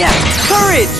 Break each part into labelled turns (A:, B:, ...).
A: Yeah, courage!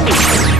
A: 用。